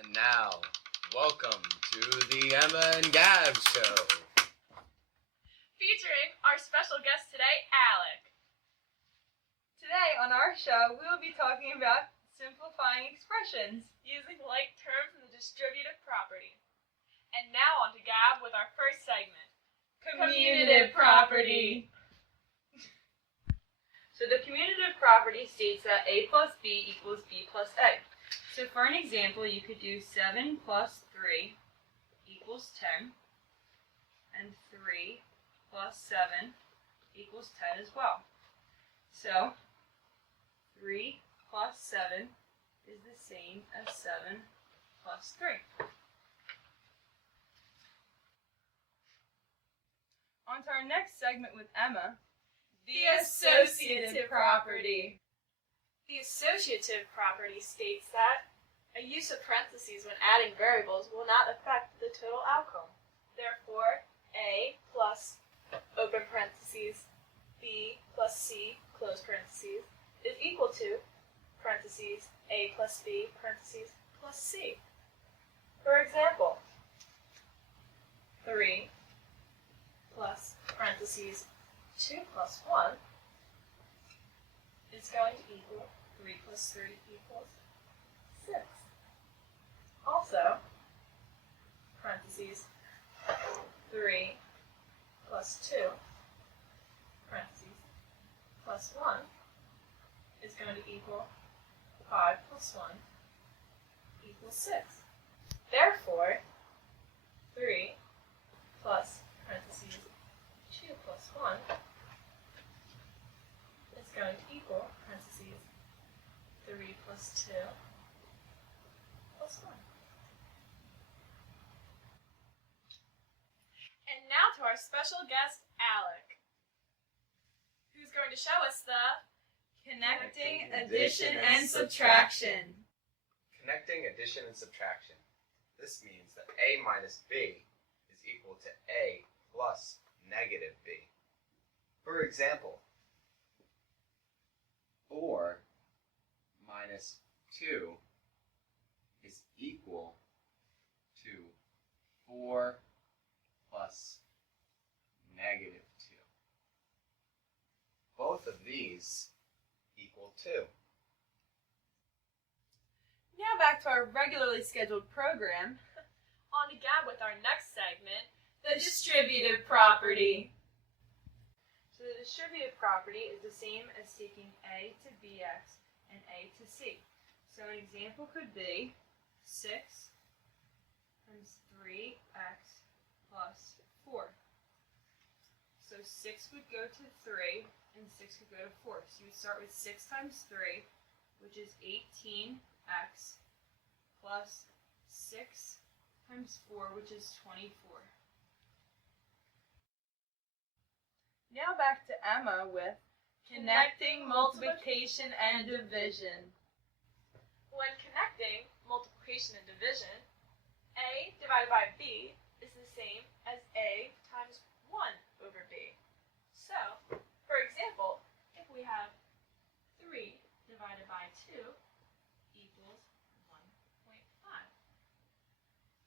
And now, welcome to the Emma and Gab Show. Featuring our special guest today, Alec. Today on our show, we will be talking about simplifying expressions. Using like terms in the distributive property. And now on to Gab with our first segment. Commutative property. So the commutative property states that A plus B equals B plus A. So for an example, you could do 7 plus 3 equals 10, and 3 plus 7 equals 10 as well. So 3 plus 7 is the same as 7 plus 3. On to our next segment with Emma, the associative property. The associative property states that a use of parentheses when adding variables will not affect the total outcome. Therefore, A plus open parentheses B plus C close parentheses is equal to parentheses A plus B parentheses plus C. For example, 3 plus parentheses 2 plus 1 is going to equal 3 plus 3 equals 6. Also, parentheses 3 plus 2 parentheses plus 1 is going to equal 5 plus 1 equals 6. Therefore, 3 plus parentheses 2 plus 1 is going to equal parentheses 3 plus 2 plus 1. And now to our special guest, Alec, who's going to show us the Connecting addition and subtraction. Connecting addition and subtraction. This means that A minus B is equal to A plus negative B. For example, 4 minus 2 is equal to 4 plus negative 2. Both of these equal 2. Now back to our regularly scheduled program. on to Gab with our next segment, The distributive property. So the distributive property is the same as taking A to Bx and A to C. So an example could be 6 times 3x plus 4. So 6 would go to 3 and 6 would go to 4. So you would start with 6 times 3, which is 18x, plus 6 times 4, which is 24. Now back to Emma with connecting multiplication and division. When connecting multiplication and division, A divided by B is the same as A times 1 over B. So, for example, if we have 3 divided by 2 equals 1.5.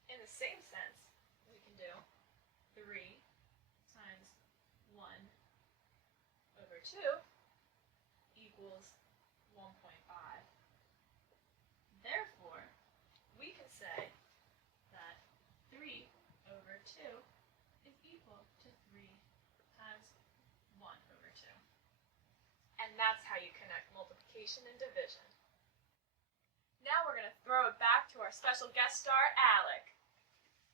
In the same sense, we can do 3 times 1 over 2 equals 1.5. Therefore, we can say that 3 over 2 is equal to 3 times 1 over 2. And that's how you connect multiplication and division. Now we're going to throw it back to our special guest star, Alec,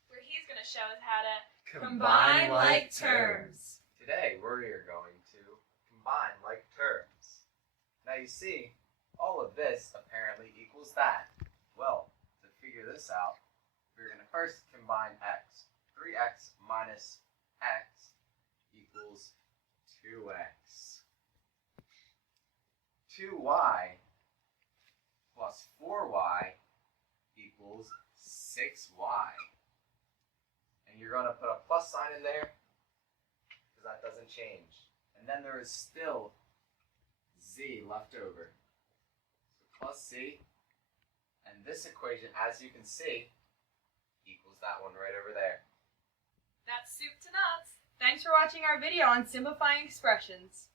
where he's going to show us how to Combine like terms. Today we're going to combine like terms. Now you see, all of this apparently equals that. Well, to figure this out, we're going to first combine x. 3x minus x equals 2x. 2y plus 4y equals 6y. And you're going to put a plus sign in there because that doesn't change. And then there is still z left over. So plus c, and And this equation, as you can see, equals that one right over there. That's soup to nuts. Thanks for watching our video on simplifying expressions.